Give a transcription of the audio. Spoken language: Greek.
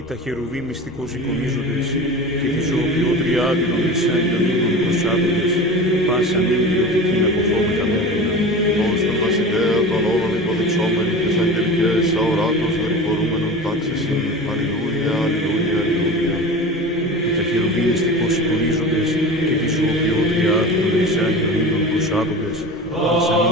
Οι τα χερουβί μυστικώς εικονίζοντες και τη ζωοποιό τριάδη των δυσάγγιων ύμνων προσάδοντες, πάσαν ύμνιωτικήν αποφόμεθα μέρηνα. Ως τον βασιλέα των όλων υποδειξόμενοι τις αγγελικές αοράτως δορυφορούμενων τάξεσιν. Αλληλούια, αλληλούια, αλληλούια. Οι τα χερουβί μυστικώς εικονίζοντες και τη ζωοποιό τριάδη των δυσάγγιων ύμνων προσάδοντες, πάσαν